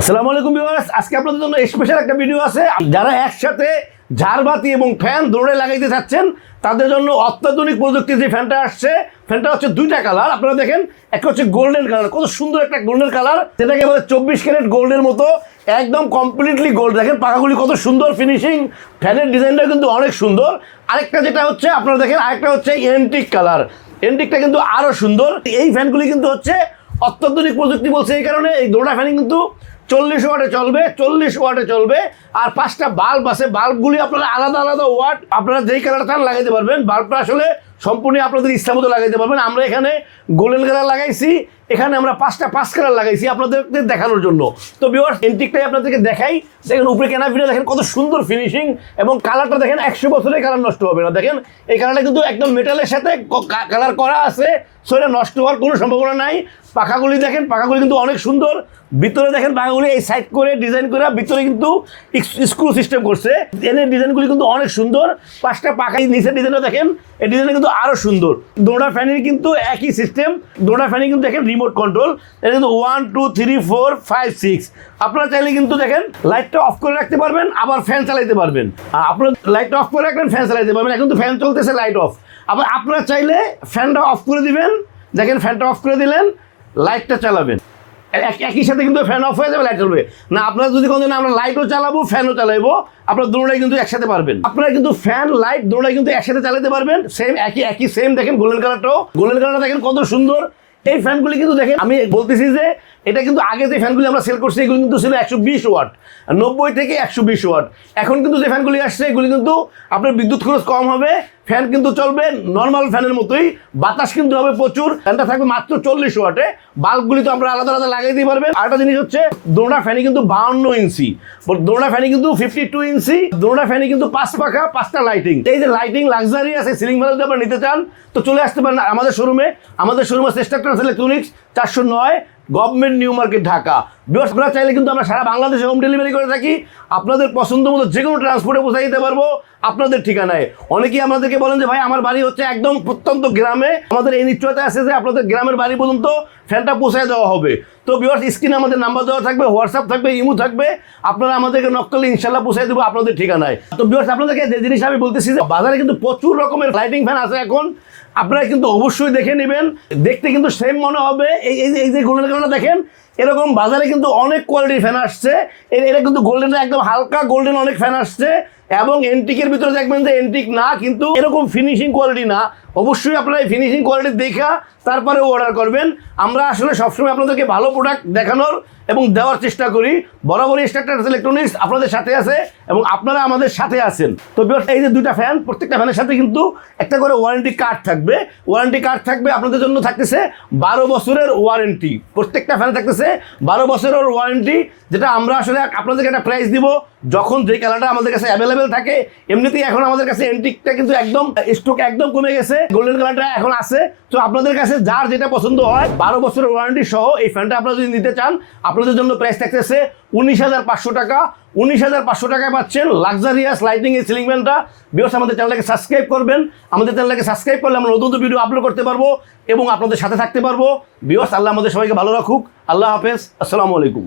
আসসালামু আলাইকুম ভিউয়ার্স, আজকে আপনাদের জন্য স্পেশাল একটা ভিডিও আছে। যারা একসাথে ঝাড়বাতি এবং ফ্যান দৌড়ে লাগাইতে চাচ্ছেন তাদের জন্য অত্যাধুনিক প্রযুক্তির যে ফ্যানটা আসছে, ফ্যানটা হচ্ছে দুইটা কালার। আপনারা দেখেন, একটা হচ্ছে গোল্ডেন কালার, কত সুন্দর একটা গোল্ডেন কালার, যেটাকে বলে 24 ক্যারেট গোল্ডের মতো, একদম কমপ্লিটলি গোল্ড। দেখেন পাখাগুলি কত সুন্দর ফিনিশিং, ফ্যানের ডিজাইনটা কিন্তু অনেক সুন্দর। আরেকটা যেটা হচ্ছে আপনারা দেখেন, আরেকটা হচ্ছে এন্টিক কালার। এন্টিকটা কিন্তু আরও সুন্দর। এই ফ্যানগুলি কিন্তু হচ্ছে অত্যাধুনিক প্রযুক্তি বলছে এই কারণে, এই দৌড়া ফ্যান কিন্তু 40 ওয়াটে চলবে, 40 ওয়াটে চলবে। আর 5টা বাল্ব আছে, বাল্বগুলি আপনারা আলাদা আলাদা ওয়াট, আপনারা যেই কালার চান লাগাইতে পারবেন। বাল্বটা আসলে সম্পূর্ণ আপনাদের ইচ্ছা মতো লাগাইতে পারবেন। আমরা এখানে গোল্ডেন কালার লাগাইছি, এখানে আমরা 5 কালার লাগাইছি আপনাদেরকে দেখানোর জন্য। তো ভিউয়ার্স, এন্টিকটাই আপনাদেরকে দেখাই। দেখেন উপরে ক্যানাপিটা দেখেন কত সুন্দর ফিনিশিং, এবং কালারটা দেখেন 100 বছরের কালার নষ্ট হবে না। দেখেন এই কালারটা কিন্তু একদম মেটালের সাথে কালার করা আছে, সো এটা নষ্ট হওয়ার কোনো সম্ভাবনা নাই। পাখাগুলি দেখেন, পাখাগুলি কিন্তু অনেক সুন্দর। ভিতরে দেখেন পাখাগুলি এই সাইড করে ডিজাইন করে ভিতরে কিন্তু স্ক্রু সিস্টেম করছে। এর ডিজাইনগুলি কিন্তু অনেক সুন্দর। 5টা পাখা নিচের ডিজাইনটা দেখেন, এই ডিজাইনটা কিন্তু আরও সুন্দর। দোড়া ফ্যানের কিন্তু একই সিস্টেম। দোড়া ফ্যানে কিন্তু দেখেন রিমোট কন্ট্রোল, এটা কিন্তু 1 2 3 4 5 6। আপনারা চাইলে কিন্তু দেখেন লাইটটা অফ করে রাখতে পারবেন, আবার ফ্যান চালাইতে পারবেন। আপনারা লাইটটা অফ করে রাখবেন, ফ্যান চালাইতে পারবেন। এখন তো ফ্যান চলতেছে, লাইট অফ। আবার আপনারা চাইলে ফ্যানটা অফ করে দিবেন, দেখেন ফ্যানটা অফ করে দিলেন, লাইটটা চালাবেন, একই সাথে কিন্তু ফ্যান অফ হয়ে যাবে, লাইট চলবে না। আপনারা যদি কোনো দিন আমরা লাইটও চালাবো ফ্যানও চালাবো, আপনারা দুটোটাই কিন্তু একসাথে পারবেন। আপনারা কিন্তু ফ্যান লাইট দুটোটাই কিন্তু একসাথে চালাতে পারবেন। সেম একই সেম। দেখেন গোল্ডেন কালারটা দেখেন কত সুন্দর। এই ফ্যানগুলি কিন্তু দেখেন, আমি বলতেছি যে এটা কিন্তু আগে যে ফ্যানগুলি আমরা সেল করছি এগুলি কিন্তু ছিল 120 ওয়াট, 90 থেকে 120 ওয়াট। এখন কিন্তু যে ফ্যানগুলি আসছে এগুলি কিন্তু আপনার বিদ্যুৎ খরচ কম হবে, ফ্যান কিন্তু চলবে নর্মাল ফ্যানের মতোই, বাতাস কিন্তু হবে প্রচুর। ফ্যানটা থাকবে মাত্র 40 ওয়াটে। বাল্বগুলি তো আমরা আলাদা আলাদা লাগাই দিতে পারবেন। আরেকটা জিনিস হচ্ছে, দোড়া ফ্যানে কিন্তু 52 ইঞ্চি, দোড়া ফ্যানে কিন্তু 52 ইঞ্চি, দোড়া ফ্যানে কিন্তু 5 পাখা, 5টা লাইটিং। এই যে লাইটিং লাক্সারি আছে, সিলিং ফ্যান যদি আপনারা নিতে চান তো চলে আসতে পারেন আমাদের শোরুমে। আমাদের শোরুম আছে structure electronics, 409 government new market, Dhaka. আপনারা চাইলে কিন্তু আমরা সারা বাংলাদেশে হোম ডেলিভারি করে থাকি। আপনাদের পছন্দ মতো যে কোনো ট্রান্সপোর্টে পৌঁছে দিতে পারবো আপনাদের ঠিকানায়। অনেকেই আমাদেরকে বলেন যে ভাই আমার বাড়ি হচ্ছে একদম প্রত্যন্ত গ্রামে, আমাদের এই নিশ্চয়তা আছে যে আপনাদের গ্রামের বাড়ি পর্যন্ত ফ্যানটা পৌঁছায় দেওয়া হবে। তো ভিউয়ার্স, স্ক্রিনে আমাদের নাম্বার দেওয়া থাকবে, হোয়াটসঅ্যাপ থাকবে, ইমো থাকবে, আপনারা আমাদেরকে নক করলে ইনশাল্লাহ পৌঁছে দেবো আপনাদের ঠিকানায়। তো ভিউয়ার্স, আপনাদেরকে যে জিনিস আমি বলতেছি যে বাজারে কিন্তু প্রচুর রকমের লাইটিং ফ্যান আছে এখন, আপনারা কিন্তু অবশ্যই দেখে নেবেন। দেখতে কিন্তু সেম মনে হবে। এই যে গোল্ডেন কালারটা দেখেন, এরকম বাজারে কিন্তু অনেক কোয়ালিটির ফ্যান আসছে। এটা কিন্তু গোল্ডেনটা একদম হালকা গোল্ডেন অনেক ফ্যান আসছে, এবং এন্টিকের ভিতরে দেখবেন যে এন্টিক না, কিন্তু এরকম ফিনিশিং কোয়ালিটি না। অবশ্যই আপনারা এই ফিনিশিং কোয়ালিটি দেখা তারপরে অর্ডার করবেন। আমরা আসলে সবসময় আপনাদেরকে ভালো প্রোডাক্ট দেখানোর এবং দেওয়ার চেষ্টা করি। বরাবরই স্ট্রাকচার ইলেকট্রনিক্স আপনাদের সাথে আছে এবং আপনারা আমাদের সাথে আছেন। তো এই যে দুইটা ফ্যান, প্রত্যেকটা ফ্যানের সাথে কিন্তু একটা করে ওয়ারেন্টি কার্ড থাকবে। ওয়ারেন্টি কার্ড থাকবে আপনাদের জন্য, থাকতেছে 12 বছরের ওয়ারেন্টি। প্রত্যেকটা ফ্যানে থাকতেছে 12 বছরের ওয়ারেন্টি, যেটা আমরা আসলে আপনাদেরকে একটা প্রাইস দিব যখন যে কালারটা আমাদের কাছে অ্যাভেলেবেল থাকে। এমনিতেই এখন আমাদের কাছে এন্টিকটা কিন্তু একদম স্টক একদম কমে গেছে, গোল্ডেন কালারটা এখন আছে। তো আপনাদের কাছে যার যেটা পছন্দ হয়, 12 বছরের ওয়ারেন্টি সহ এই ফ্যানটা আপনারা যদি নিতে চান, আপনাদের জন্য প্রাইস থাকতেছে 19,500 টাকা। 19,500 টাকায় পাচ্ছেন লাক্সারিয়াস লাইটিং এই সিলিং ফ্যানটা। ভিউয়ার্স, আমাদের চ্যানেলটাকে সাবস্ক্রাইব করবেন। আমাদের চ্যানেলটাকে সাবস্ক্রাইব করলে আমরা নতুন ভিডিও আপলোড করতে পারবো এবং আপনাদের সাথে থাকতে পারবো। ভিউয়ার্স, আল্লাহ আমাদের সবাইকে ভালো রাখুক। আল্লাহ হাফেজ, আসসালামু আলাইকুম।